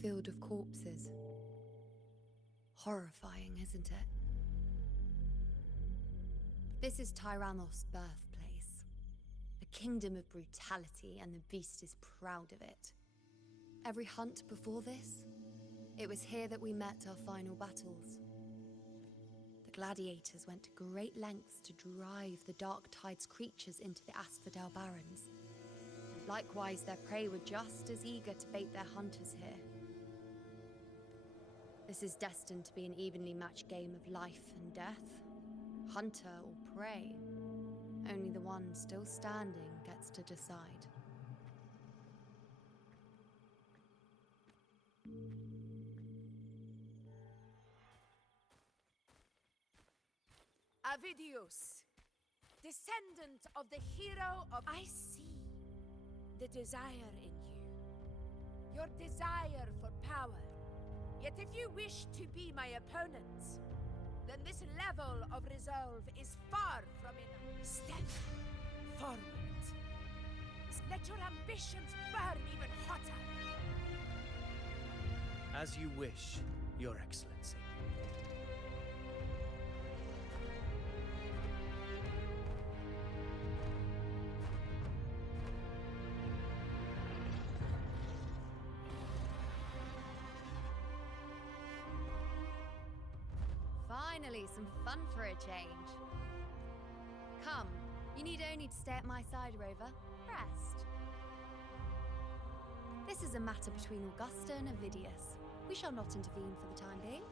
field of corpses. Horrifying, isn't it? This is Tyrannos' birthplace. A kingdom of brutality, and the beast is proud of it. Every hunt before this, it was here that we met our final battles. The gladiators went to great lengths to drive the Dark Tide's creatures into the Asphodel Barrens. Likewise, their prey were just as eager to bait their hunters here. This is destined to be an evenly matched game of life and death. Hunter or prey. Only the one still standing gets to decide. Avidius, descendant of the hero of... I see the desire in you. Your desire for power. Yet if you wish to be my opponent, then this level of resolve is far from enough. Step forward. Let your ambitions burn even hotter. As you wish, Your Excellency. Finally, some fun for a change. Come, you need only to stay at my side, Rover. Rest. This is a matter between Augusta and Avidius. We shall not intervene for the time being.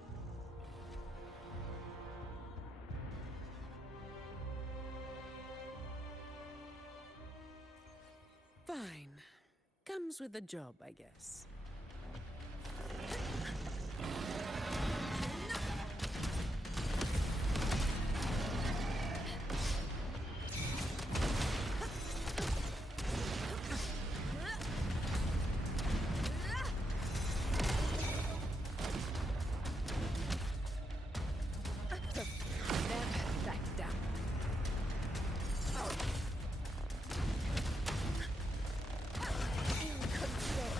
Fine. Comes with the job, I guess. Never back down. In control.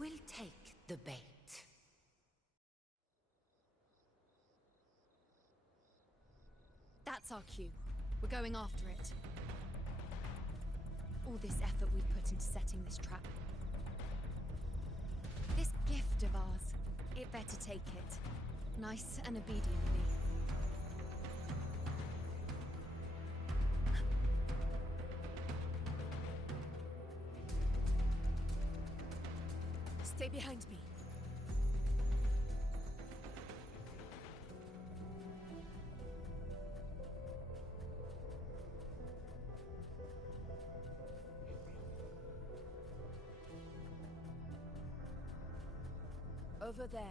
will take the bait. That's our cue. We're going after it. All this effort we've put into setting this trap. This gift of ours, it better take it. Nice and obediently. Stay behind me. Over there.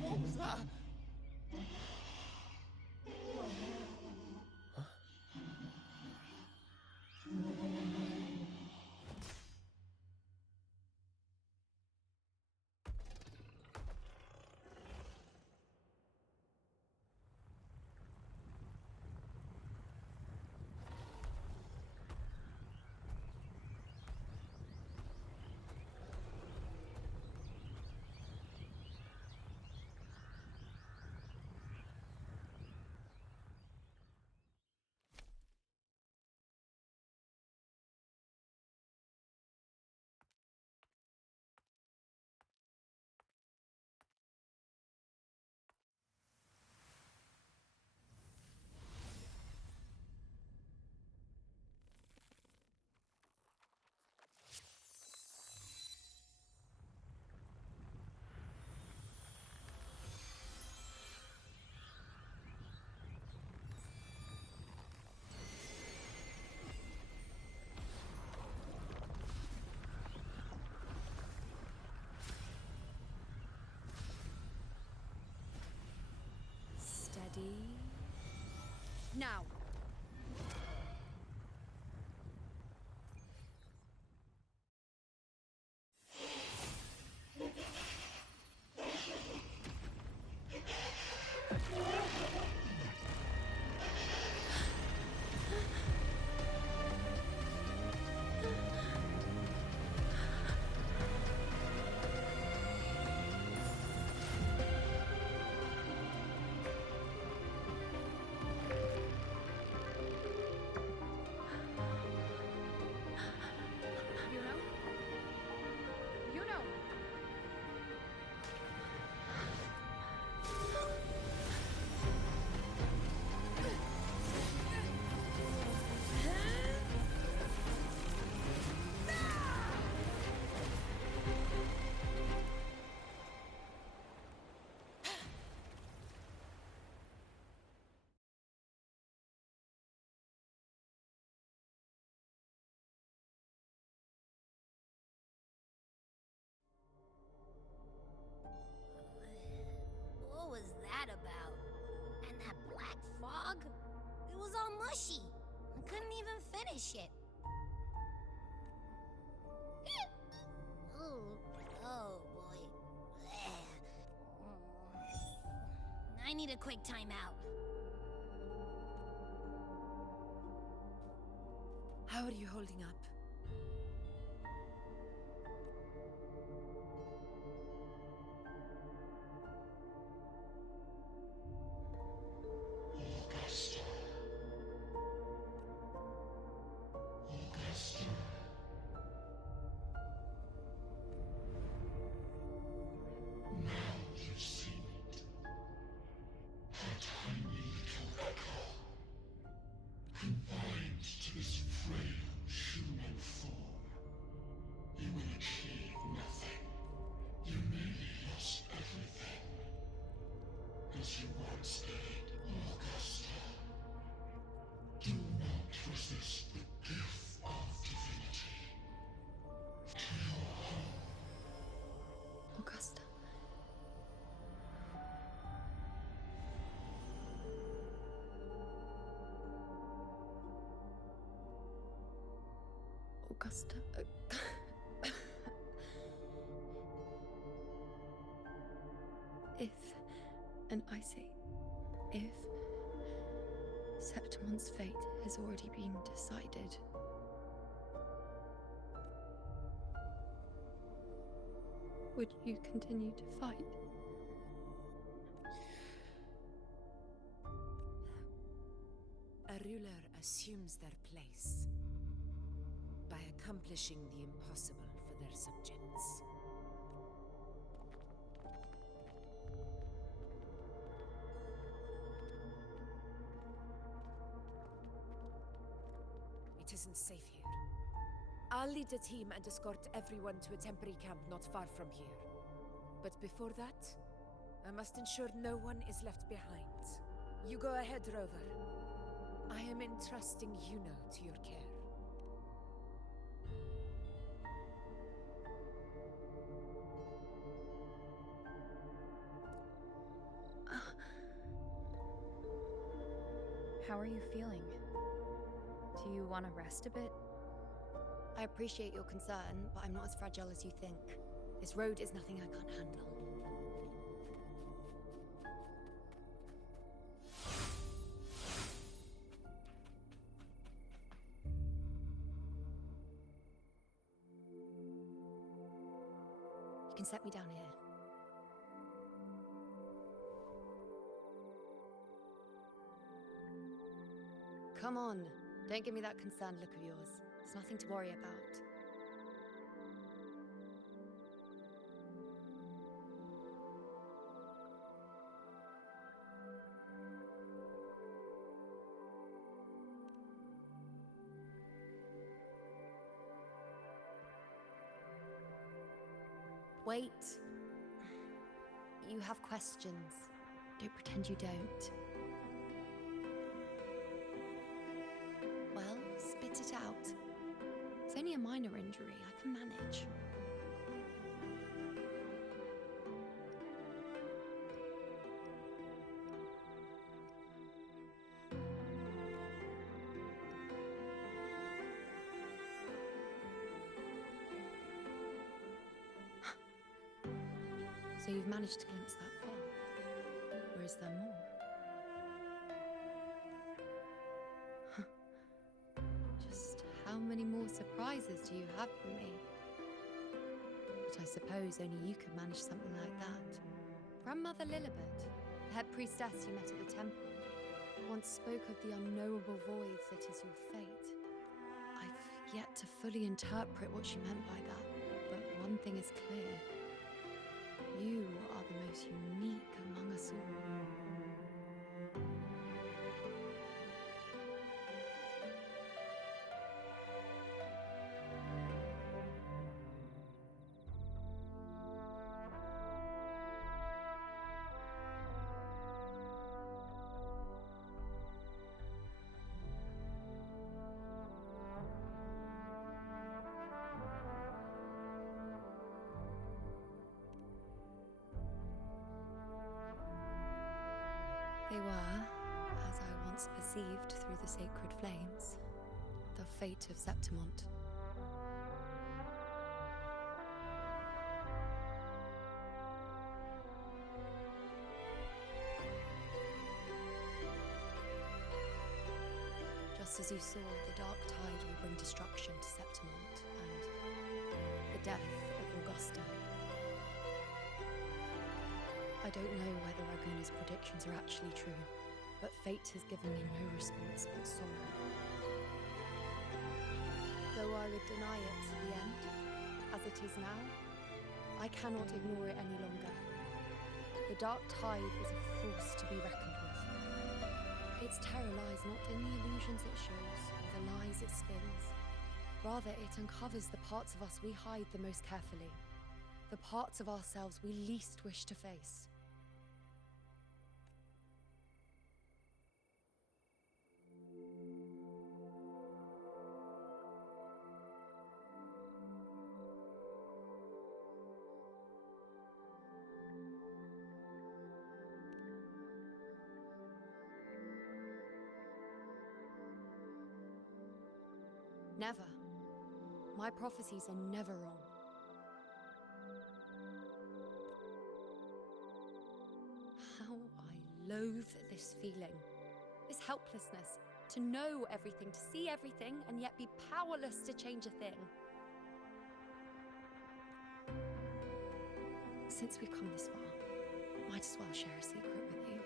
What was that? Steady. Now. What was that about? And that black fog? It was all mushy. I couldn't even finish it. Oh boy. I need a quick timeout. How are you holding up? as you once did, Augusta. Do not resist the gift of divinity. To your home. Augusta. Augusta. If, and I say, if Septimon's fate has already been decided, would you continue to fight? A ruler assumes their place by accomplishing the impossible for their subjects. It isn't safe here. I'll lead a team and escort everyone to a temporary camp not far from here. But before that, I must ensure no one is left behind. You go ahead, Rover. I am entrusting Yuno to your care. How are you feeling? Do you want to rest a bit? I appreciate your concern, but I'm not as fragile as you think. This road is nothing I can't handle. You can set me down here. Come on, don't give me that concerned look of yours. It's nothing to worry about. Wait. You have questions. Don't pretend you don't. Well, spit it out. It's only a minor injury. I can manage. So you've managed to glimpse that far? Or is there more? Just how many more surprises do you have for me? But I suppose only you could manage something like that. Grandmother Lilibet, the head priestess you met at the temple, once spoke of the unknowable void that is your fate. I've yet to fully interpret what she meant by that, but one thing is clear. You are the most unique among us all. They were, as I once perceived through the sacred flames, the fate of Septimont. Just as you saw, the dark tide will bring destruction to Septimont and the death of Augusta. I don't know whether Raguna's predictions are actually true, but fate has given me no response but sorrow. Though I would deny it to the end, as it is now, I cannot ignore it any longer. The dark tide is a force to be reckoned with. Its terror lies not in the illusions it shows, or the lies it spins. Rather, it uncovers the parts of us we hide the most carefully, the parts of ourselves we least wish to face. Never. My prophecies are never wrong. How I loathe this feeling, this helplessness, to know everything, to see everything, and yet be powerless to change a thing. Since we've come this far, might as well share a secret with you.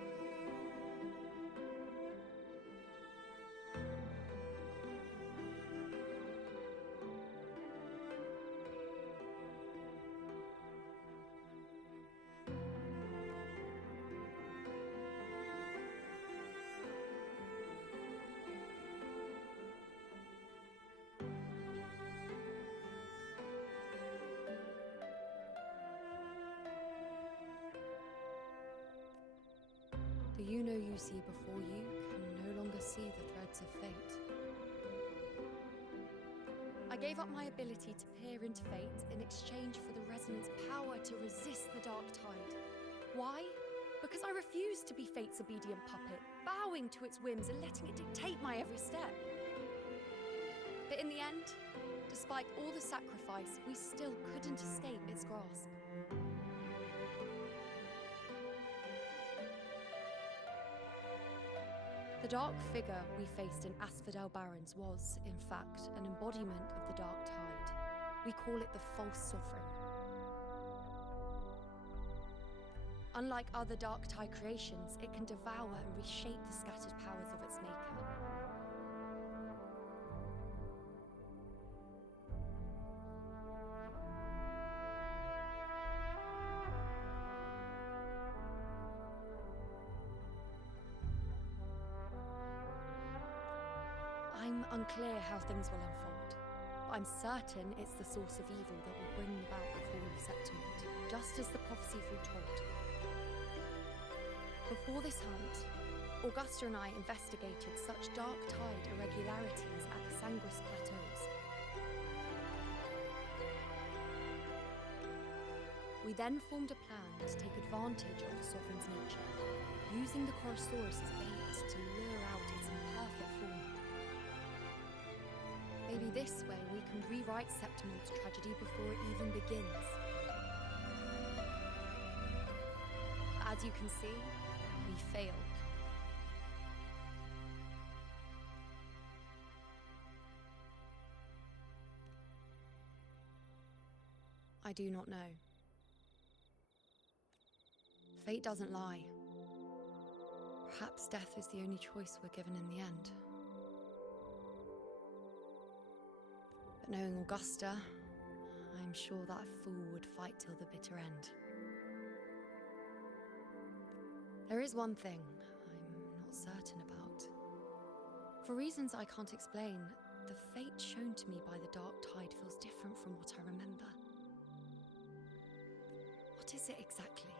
The you see before you can no longer see the threads of fate. I gave up my ability to peer into fate in exchange for the resonance power to resist the dark tide. Why? Because I refused to be fate's obedient puppet, bowing to its whims and letting it dictate my every step. But in the end, despite all the sacrifice, we still couldn't escape its grasp. The dark figure we faced in Asphodel Barrens was, in fact, an embodiment of the dark tide. We call it the false sovereign. Unlike other dark tide creations, it can devour and reshape the scattered powers of its maker. I'm unclear how things will unfold, but I'm certain it's the source of evil that will bring about the fall of Septimund, just as the prophecy foretold. Before this hunt, Augusta and I investigated such dark tide irregularities at the Sangris Plateaus. We then formed a plan to take advantage of the Sovereign's nature, using the Chorosaurus as bait to lure out its imperfect form. Maybe this way we can rewrite Septimund's tragedy before it even begins. As you can see, we failed. I do not know. Fate doesn't lie. Perhaps death is the only choice we're given in the end. But knowing Augusta, I'm sure that fool would fight till the bitter end. There is one thing I'm not certain about. For reasons I can't explain, the fate shown to me by the dark tide feels different from what I remember. What is it exactly?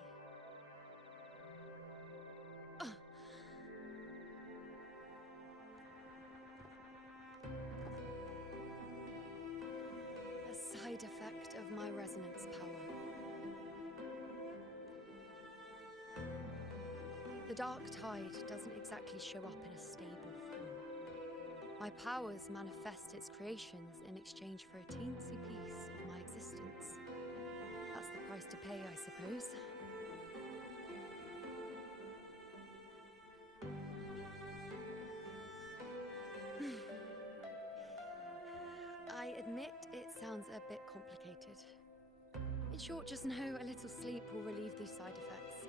A side effect of my resonance power. The dark tide doesn't exactly show up in a stable form. My powers manifest its creations in exchange for a teensy piece of my existence. That's the price to pay, I suppose. I admit it sounds a bit complicated. In short, just know a little sleep will relieve these side effects.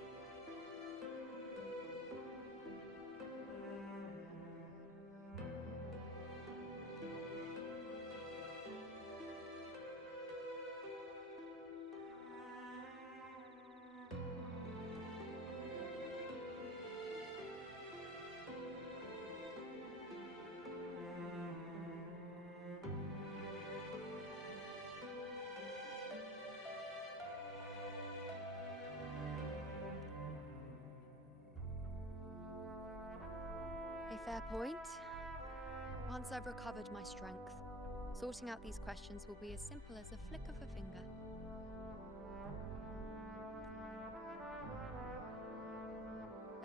A fair point. Once I've recovered my strength, sorting out these questions will be as simple as a flick of a finger.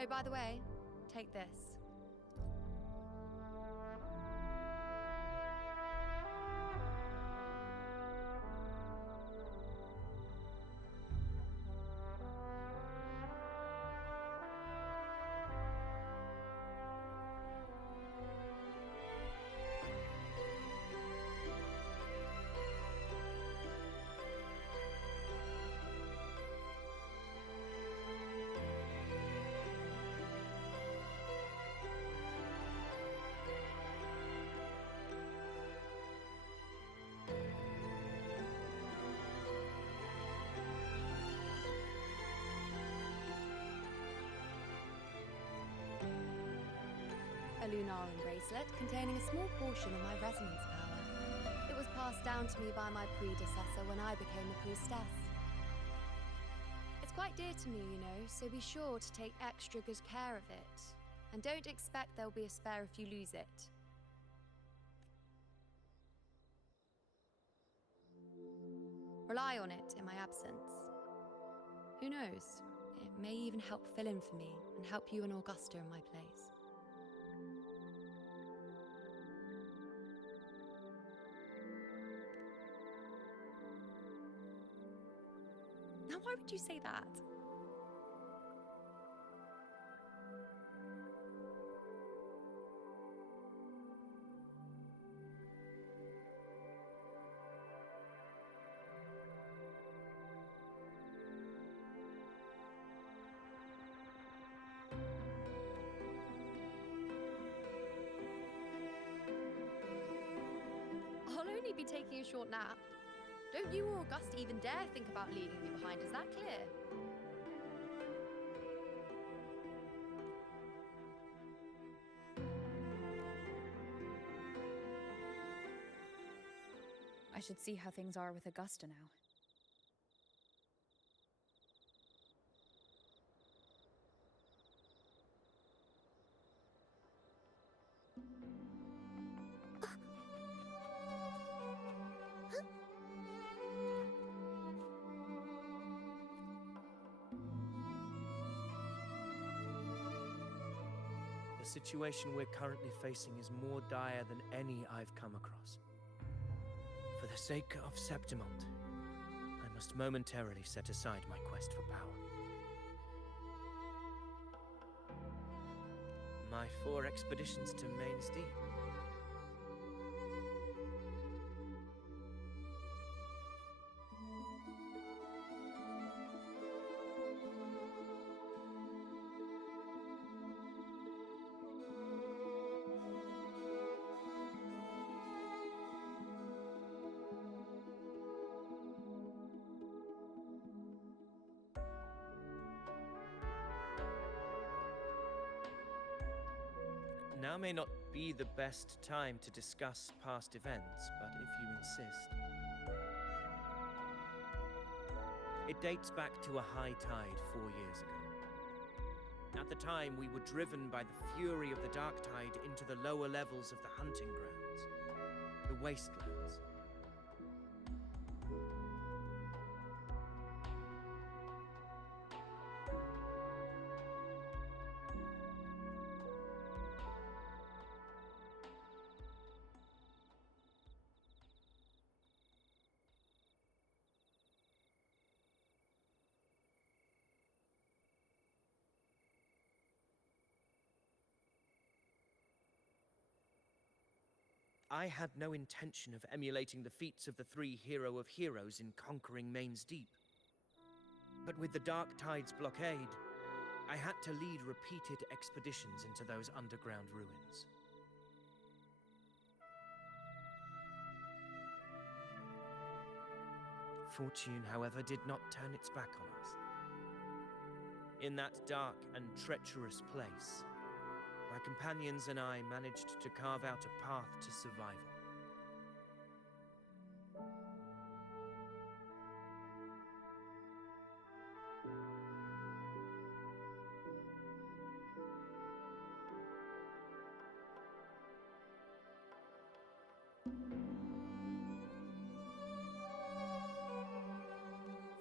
Oh, by the way, take this. Lunaran bracelet containing a small portion of my resonance power. It was passed down to me by my predecessor when I became a priestess. It's quite dear to me, you know, so be sure to take extra good care of it. And don't expect there'll be a spare if you lose it. Rely on it in my absence. Who knows? It may even help fill in for me and help you and Augusta in my place. Now, why would you say that? I'll only be taking a short nap. Don't you or Augusta even dare think about leaving me behind, is that clear? I should see how things are with Augusta now. The situation we're currently facing is more dire than any I've come across. For the sake of Septimont, I must momentarily set aside my quest for power. My 4 expeditions to Main's Deep. Now may not be the best time to discuss past events, but if you insist. It dates back to a high tide 4 years ago. At the time, we were driven by the fury of the dark tide into the lower levels of the hunting grounds, the wastelands. I had no intention of emulating the feats of the 3 hero of heroes in conquering Main's Deep. But with the Dark Tide's blockade, I had to lead repeated expeditions into those underground ruins. Fortune, however, did not turn its back on us. In that dark and treacherous place, my companions and I managed to carve out a path to survival.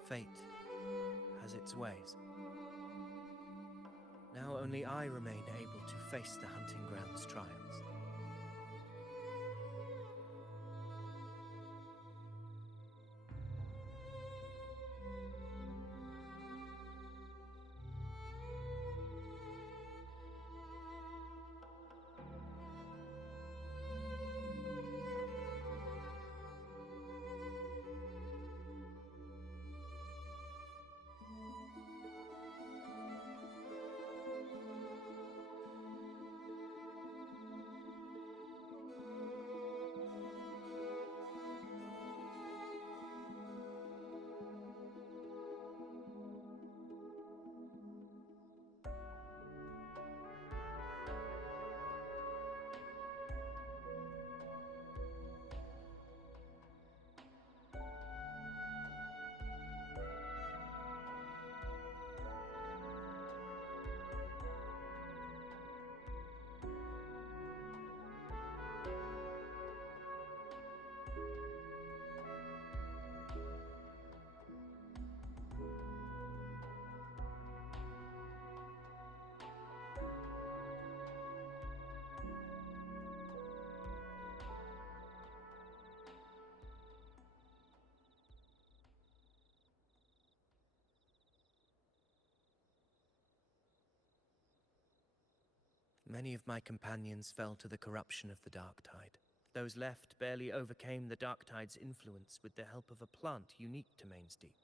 Fate has its ways. Now only I remain able to face the hunting grounds trials. Many of my companions fell to the corruption of the Dark Tide. Those left barely overcame the Dark Tide's influence with the help of a plant unique to Main's Deep,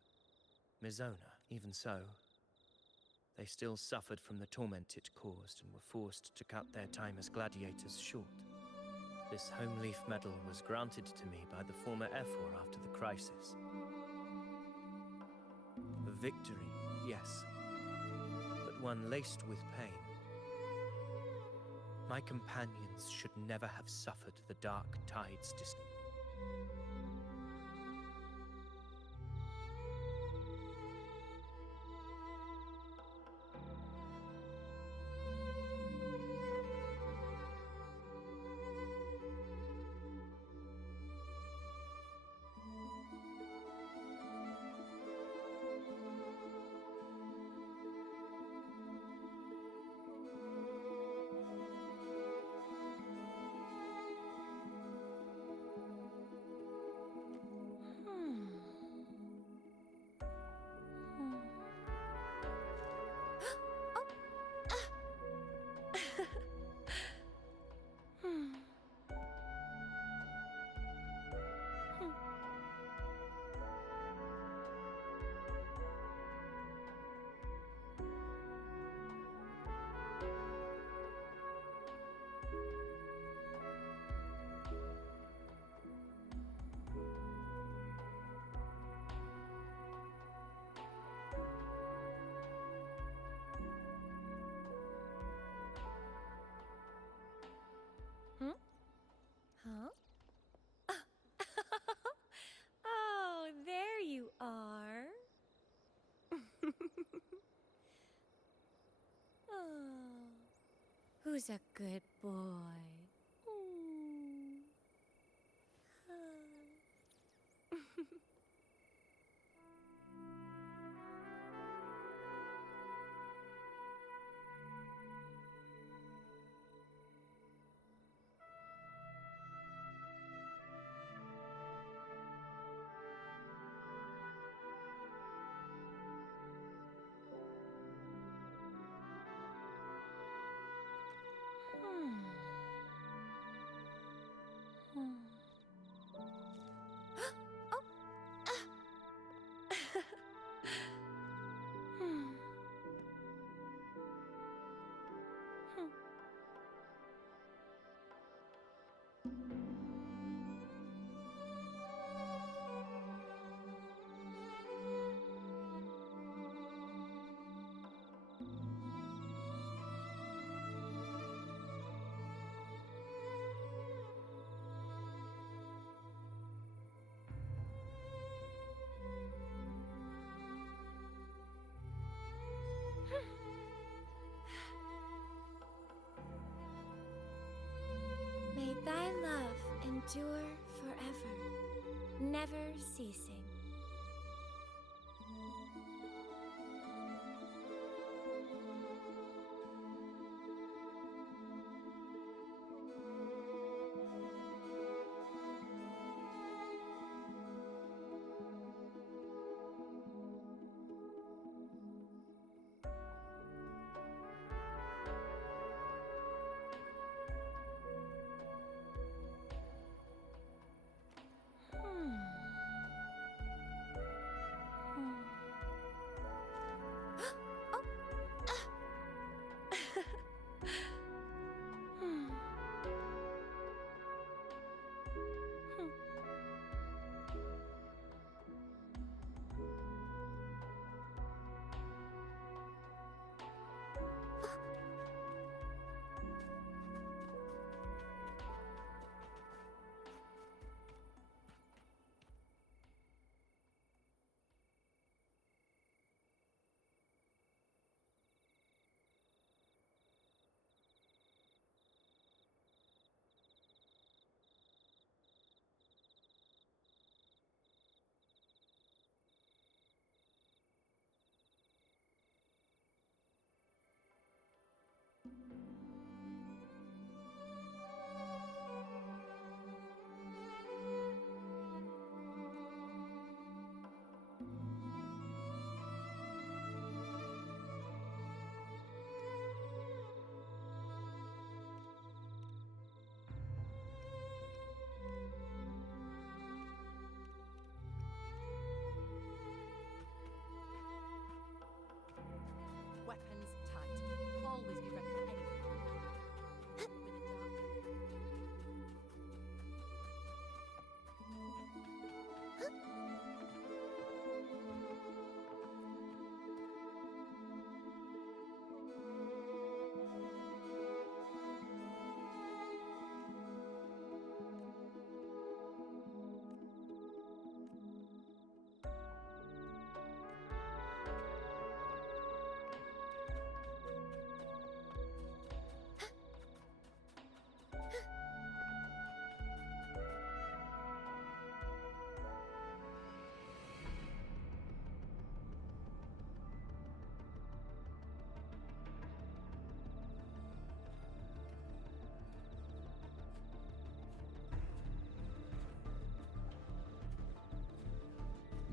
Mizona. Even so, they still suffered from the torment it caused and were forced to cut their time as gladiators short. This home leaf medal was granted to me by the former Ephor after the crisis. A victory, yes, but one laced with pain. My companions should never have suffered the Dark Tide's Huh? Oh, there you are. Oh, who's a good boy? Mm. May thy love endure forever, never ceasing.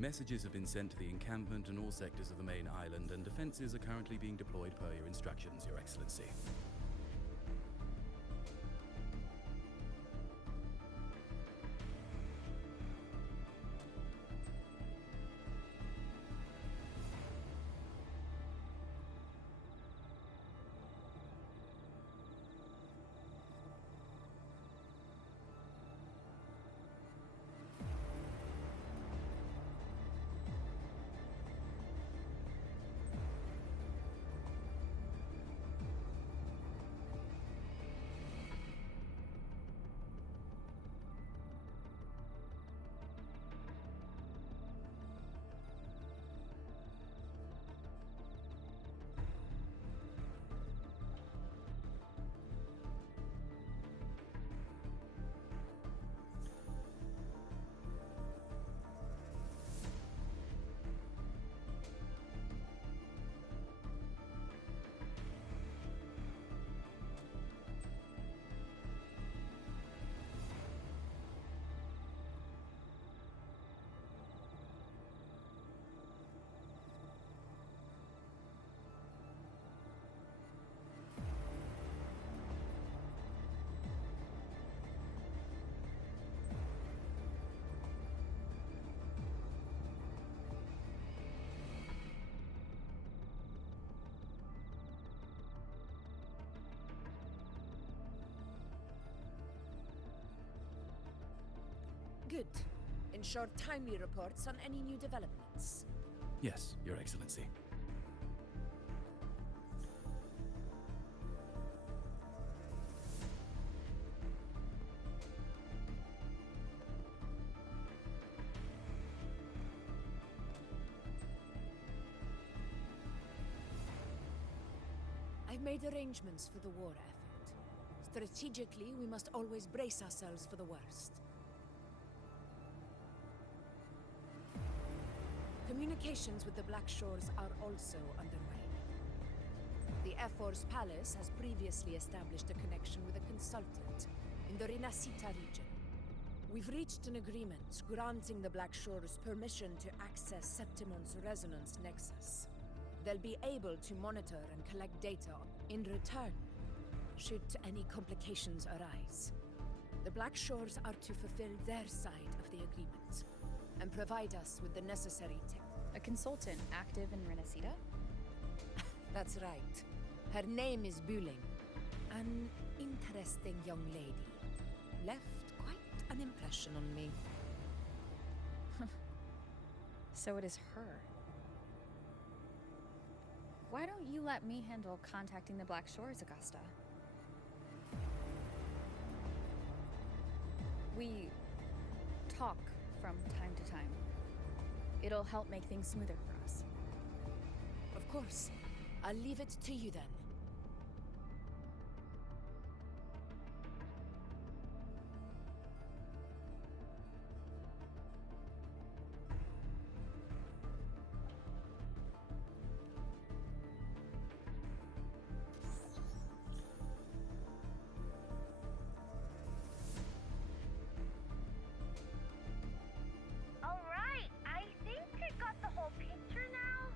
Messages have been sent to the encampment and all sectors of the main island, and defenses are currently being deployed per your instructions, Your Excellency. Good. Ensure timely reports on any new developments. Yes, Your Excellency. I've made arrangements for the war effort. Strategically, we must always brace ourselves for the worst. Communications with the Black Shores are also underway. The Air Force Palace has previously established a connection with a consultant in the Rinascita region. We've reached an agreement granting the Black Shores permission to access Septimon's resonance nexus. They'll be able to monitor and collect data in return, should any complications arise. The Black Shores are to fulfill their side of the agreement and provide us with the necessary tech. A consultant active in Renacita? That's right. Her name is Buling. An interesting young lady. Left quite an impression on me. So it is her. Why don't you let me handle contacting the Black Shores, Augusta? We talk from time to time. It'll help make things smoother for us. Of course. I'll leave it to you then. Alright, I think I got the whole picture now.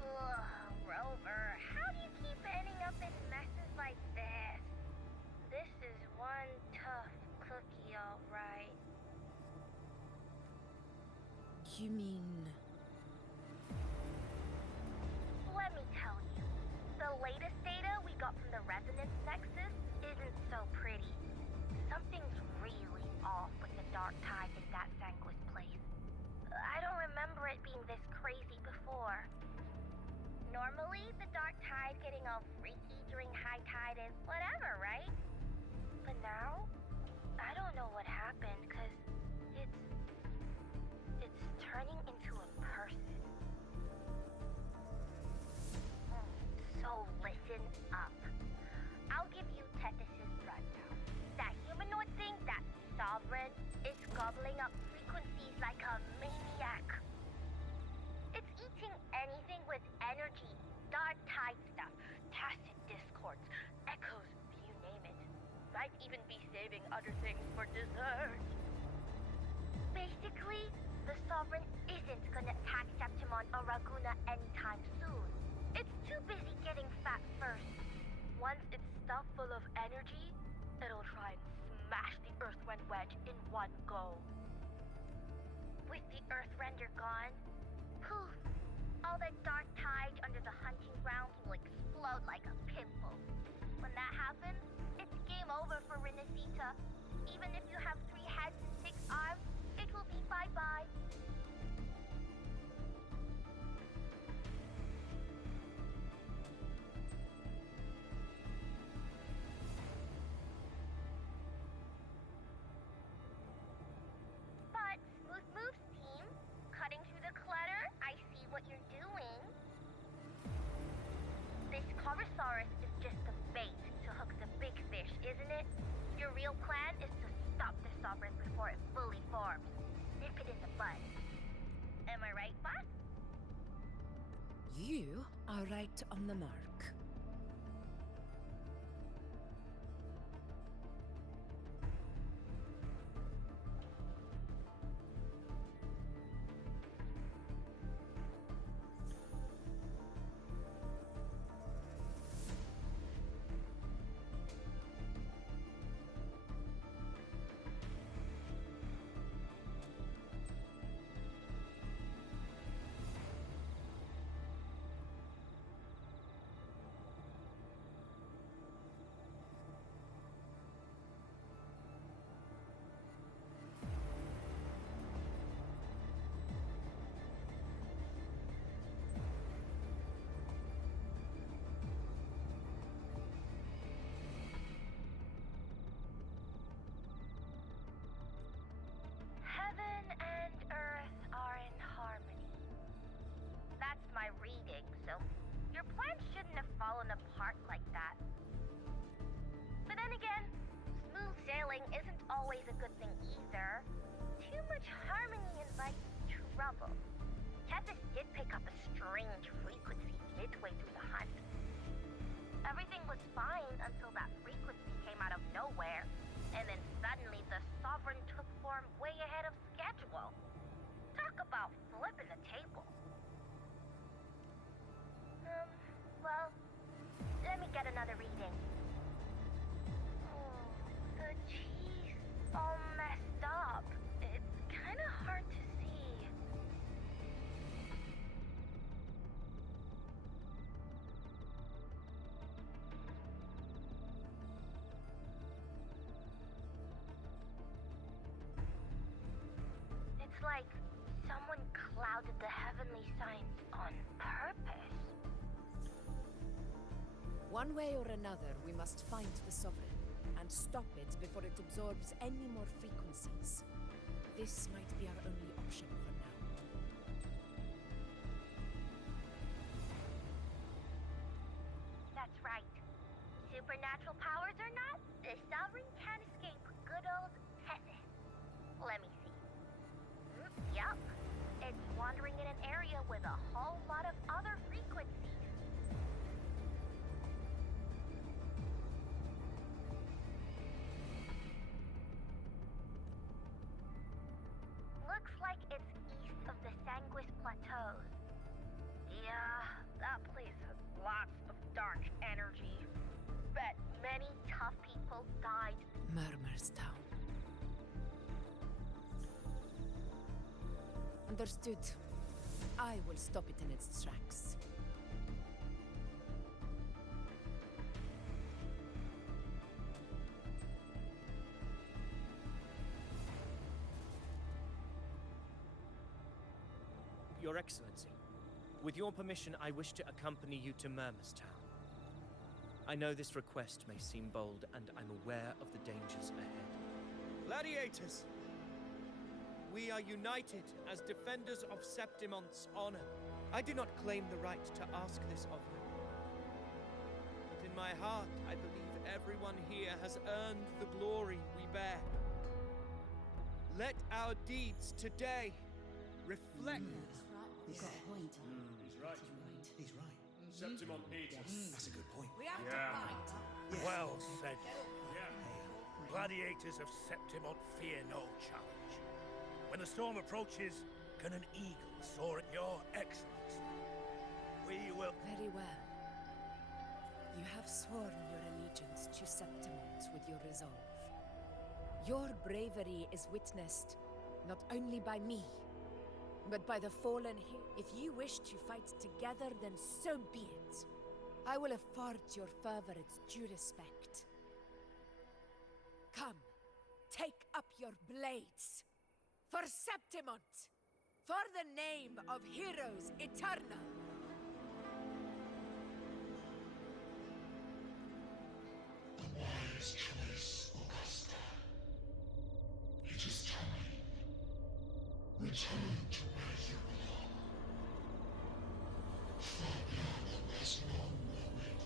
Ugh, Rover, how do you keep ending up in messes like this? This is one tough cookie, alright. You mean... Let me tell you, the latest data we got from the resonance nexus isn't so pretty. Something's really off with the dark tide in that Sanguis place. I don't remember it being this crazy before. Normally, the dark tide getting all freaky during high tide is whatever, right? But now, I don't know what happened, cause it's turning into a person. So listen up. I'll give you Tethys' rundown. That humanoid thing, that sovereign, is gobbling up frequencies like a maniac. It's eating anything with energy, dark tide stuff, tacit discords, echoes, you name it. Might even be saving other things for dessert. Basically, the Sovereign isn't gonna attack Septimon or Raguna anytime soon. It's too busy getting fat first. Once it's stuffed full of energy, it'll try and smash the Earthrend wedge in one go. With the Earthrender gone, poof, all that dark tide under the hunting grounds will explode like a pimple. When that happens, it's game over for Renacita. Even if you have 3 heads and 6 arms, it will be bye-bye. But Smooth Moves team, cutting through the clutter, I see what you're doing. This Corosaurus is just a bait to hook the big fish, isn't it? Your real plan is to stop the Sovereign before it fully forms. Nip it in the bud. Am I right, boss? You are right on the mark. Heaven and Earth are in harmony. That's my reading, so your plan shouldn't have fallen apart like that. But then again, smooth sailing isn't always a good thing either. Too much harmony invites trouble. Tethys did pick up a strange frequency midway through the hunt. Everything was fine until that frequency came out of nowhere, and then suddenly the Sovereign took form way ahead of schedule. Talk about flipping the table. Well, let me get another reading. Oh, the cheese all messed up. It's kind of hard to see. It's like someone clouded the heavenly signs on purpose. One way or another, we must find the Sovereign and stop it before it absorbs any more frequencies. This might be our only option for now. That's right. Supernatural powers or not, the Sovereign can't escape good old Tethys. Let me see. Yup. It's wandering in an area with a whole lot of other frequencies. Looks like it's east of the Sanguis Plateaus. Yeah, that place has lots of dark energy. Bet many tough people died. Murmur's Town. Understood. I will stop it in its tracks. Your Excellency, with your permission, I wish to accompany you to Murmur's Town. I know this request may seem bold, and I'm aware of the dangers ahead. Gladiators! We are united as defenders of Septimon's honor. I do not claim the right to ask this of you. But in my heart, I believe everyone here has earned the glory we bear. Let our deeds today reflect... He's got a point. He's right. He's right. Septimon needs us. That's a good point. We have to fight. Yes. Well said. Yeah. Gladiators of Septimon fear no challenge. When the storm approaches, Can an eagle soar at your excellency? We will... Very well. You have sworn your allegiance to Septimont with your resolve. Your bravery is witnessed not only by me, but by the fallen here. If you wish to fight together, then so be it. I will afford your fervor its due respect. Come, take up your blades. For Septimont! For the name of heroes eternal! A wise choice, Augusta. It is time. Return to where you belong. Far beyond the less known world.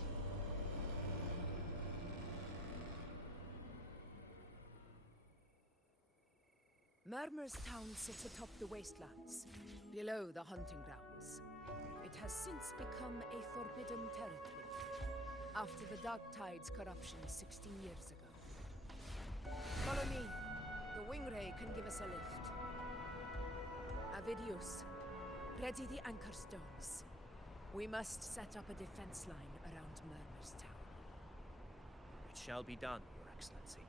Murmur's town sits atop the wastelands, below the hunting grounds. It has since become a forbidden territory, after the Dark Tide's corruption 16 years ago. Follow me. The Wingray can give us a lift. Avidius, ready the anchor stones. We must set up a defense line around Murmur's town. It shall be done, Your Excellency.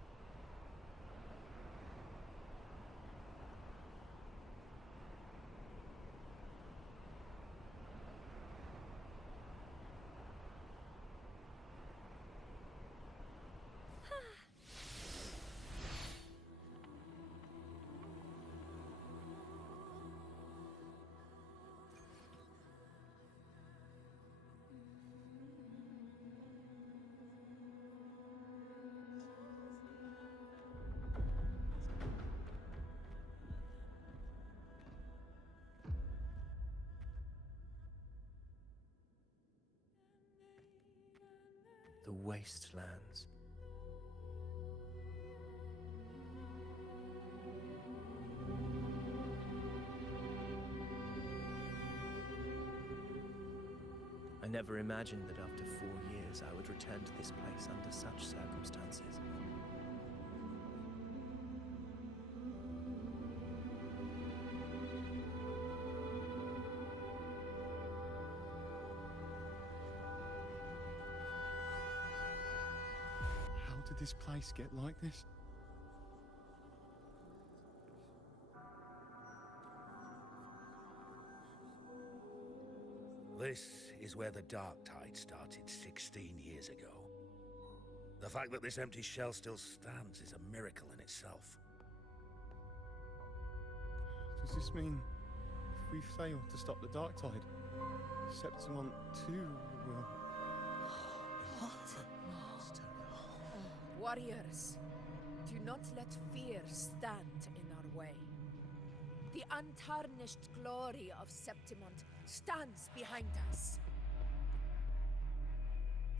The wastelands. I never imagined that after 4 years I would return to this place under such circumstances. How did this place get like this? This is where the Dark Tide started 16 years ago. The fact that this empty shell still stands is a miracle in itself. Does this mean if we fail to stop the Dark Tide, Septimont too will... Warriors, do not let fear stand in our way. The untarnished glory of Septimont stands behind us.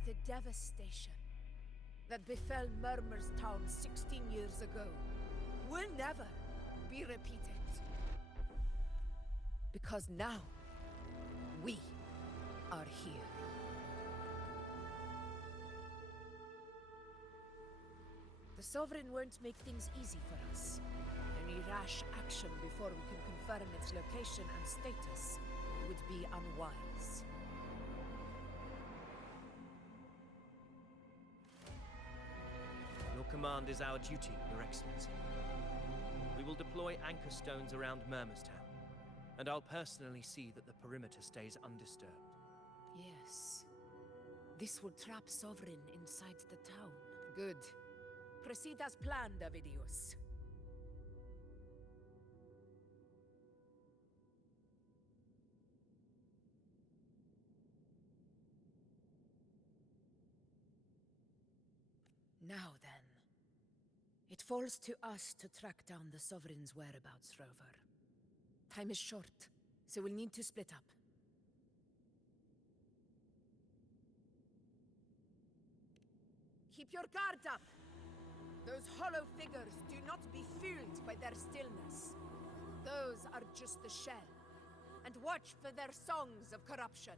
The devastation that befell Murmur's town 16 years ago will never be repeated. Because now, we are here. The Sovereign won't make things easy for us. Any rash action before we can confirm its location and status would be unwise. Your command is our duty, Your Excellency. We will deploy anchor stones around Murmurstown, and I'll personally see that the perimeter stays undisturbed. Yes. This will trap Sovereign inside the town. Good. Proceed as planned, Avidius. Now then. It falls to us to track down the Sovereign's whereabouts, Rover. Time is short, so we'll need to split up. Keep your guard up! Those hollow figures do not be fooled by their stillness. Those are just the shell. And watch for their songs of corruption.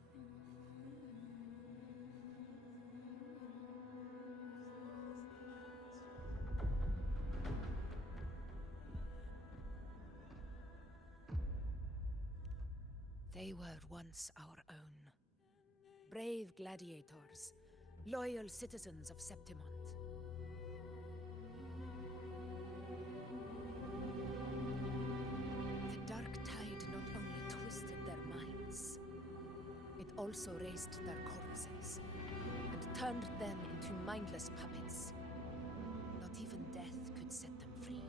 They were once our own. Brave gladiators, loyal citizens of Septimont. The dark tide not only twisted their minds, it also raised their corpses and turned them into mindless puppets. Not even death could set them free.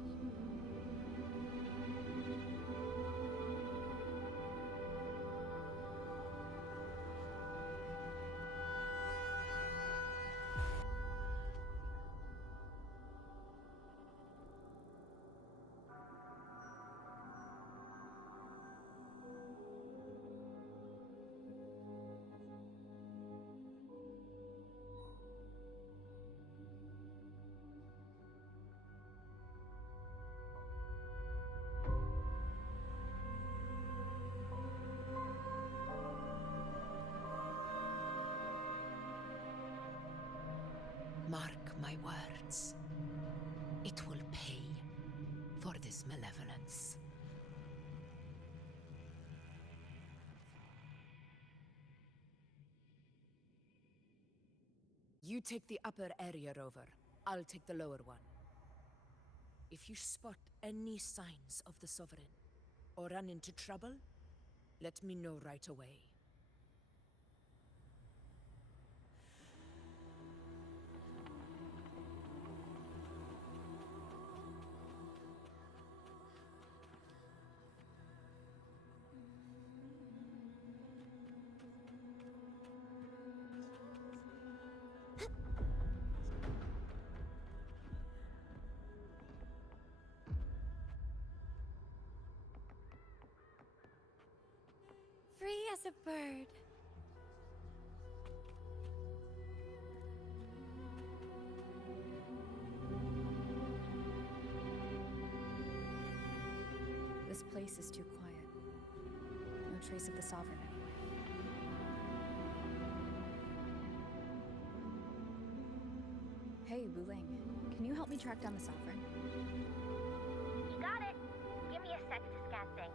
Mark my words. It will pay for this malevolence. You take the upper area, Rover. I'll take the lower one. If you spot any signs of the Sovereign, or run into trouble, let me know right away. Free as a bird. This place is too quiet. No trace of the Sovereign anywhere. Hey, Wuling. Can you help me track down the Sovereign? You got it. Give me a sec to scan things.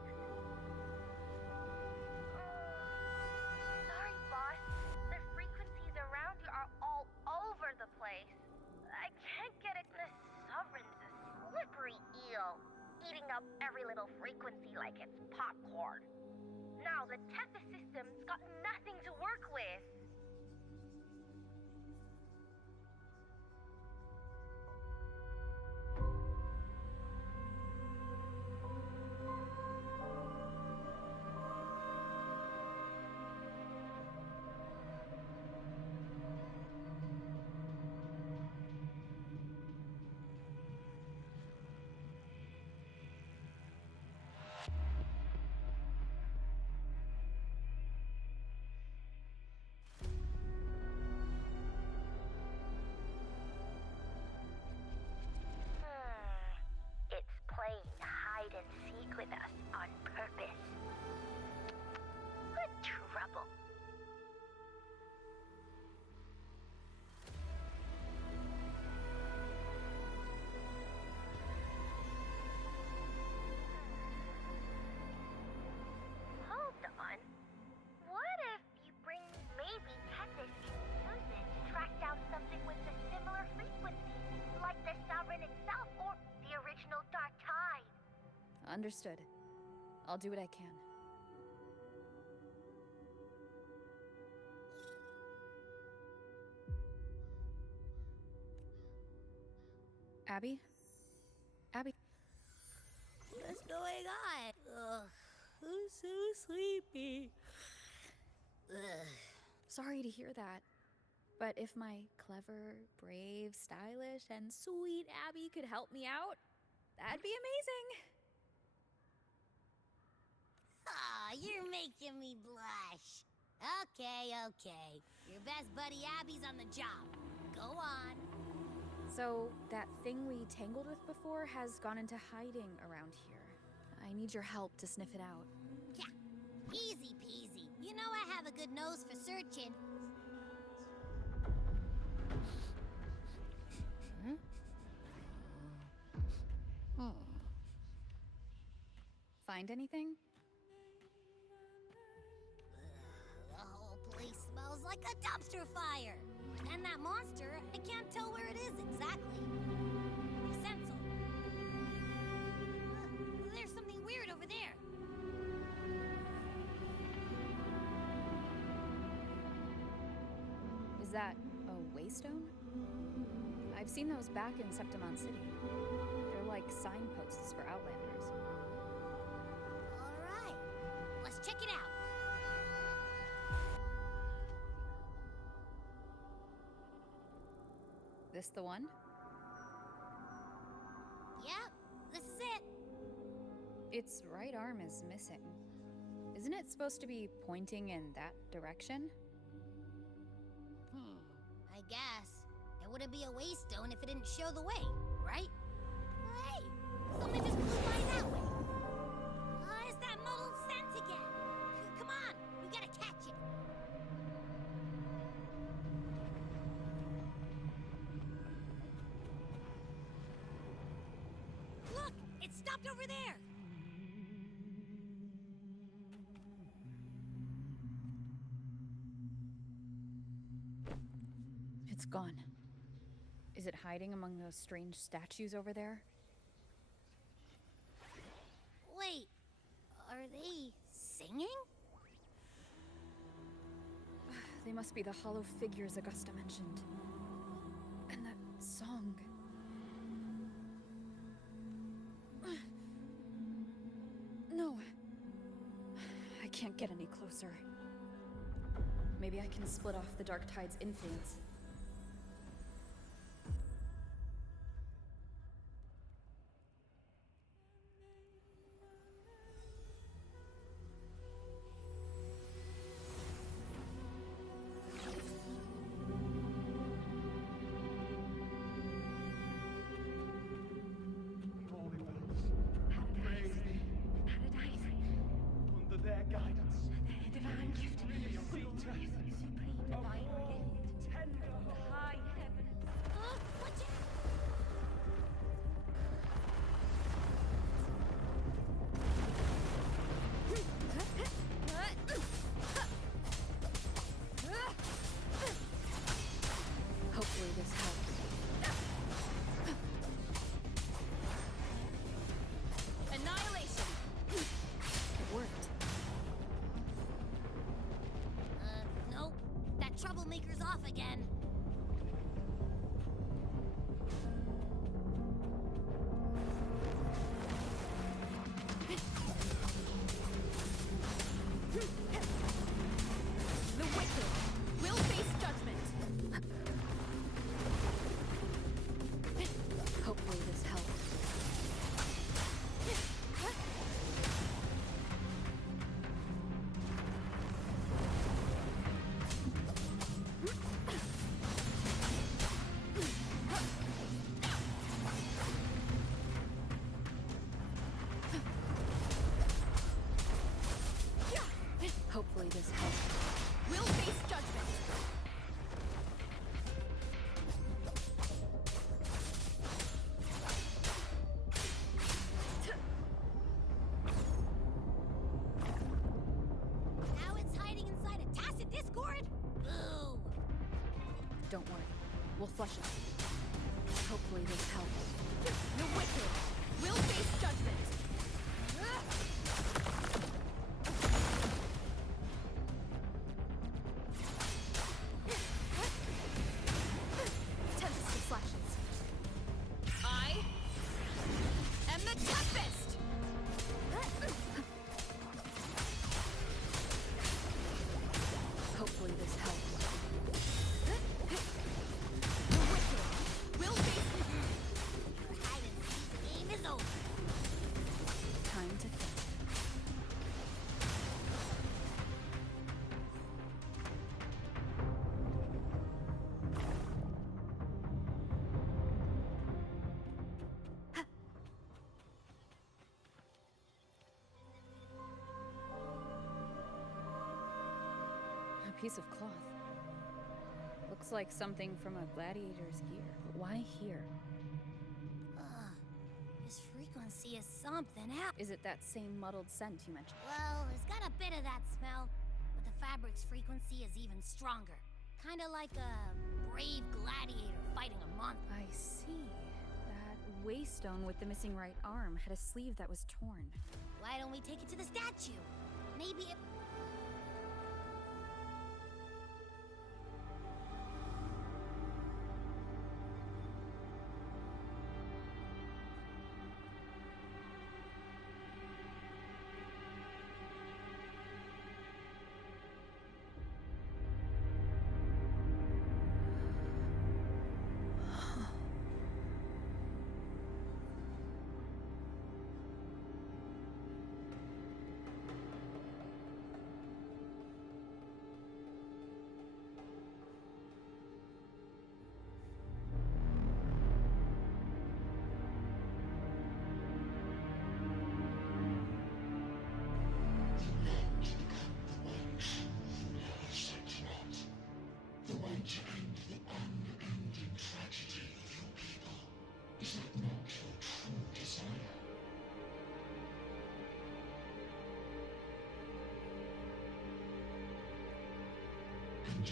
Sorry, boss. The frequencies around you are all over the place. I can't get it. The Sovereign's a slippery eel, eating up every little frequency like it's popcorn. Now the Tethys system's got nothing to work with. It's playing hide and seek with us on purpose. Good trouble. Hold on. What if you bring maybe Tethys in unit to track down something with a similar frequency, like the Sovereign itself or the original Dark Tide? Understood. I'll do what I can. Abby? Abby? What's going on? Ugh, I'm so sleepy. Ugh. Sorry to hear that. But if my clever, brave, stylish, and sweet Abby could help me out, that'd be amazing. Aw, you're making me blush. Okay. Your best buddy Abby's on the job. Go on. So, that thing we tangled with before has gone into hiding around here. I need your help to sniff it out. Yeah, easy peasy. You know I have a good nose for searching. Find anything? a dumpster fire. And that monster, I can't tell where it is exactly. Essential. There's something weird over there. Is that a waystone? I've seen those back in Septimon City. They're like signposts for Outlanders. All right, let's check it out. This the one? Yeah, this is it. Its right arm is missing. Isn't it supposed to be pointing in that direction? I guess. It wouldn't be a waystone if it didn't show the way, right? Hey, something just flew by that way. It's that muddled scent again. Come on, we gotta catch it. Look, it stopped over there. It's gone. Is it hiding among those strange statues over there? Wait, are they singing? They must be the hollow figures Augusta mentioned. And that song. No. I can't get any closer. Maybe I can split off the Dark Tide's influence. Under their guidance, divine gift, sweet, supreme divine gift, tender high heaven. Watch it! Hopefully this helps. Annihilation! It worked. Nope. That troublemaker's off again. The wicked will face judgment. Hopefully this helps. Hopefully this helps. Will face judgment. Now it's hiding inside a tacit discord? Boo! Don't worry. We'll flush it. Hopefully this helps. The wicked will face judgment. Tempest of slashes. I am the Tempest! Hopefully this helps. The wicked will face Your hide and seek game is over. Time to think. A piece of cloth. Looks like something from a gladiator's gear. But why here? This frequency is something else. Is it that same muddled scent you mentioned? Well, it's got a bit of that smell, but the fabric's frequency is even stronger. Kinda like a brave gladiator fighting a monster. I see. That waystone with the missing right arm had a sleeve that was torn. Why don't we take it to the statue? Maybe it... The way to end the unending tragedy of your people. Is that not your true desire? And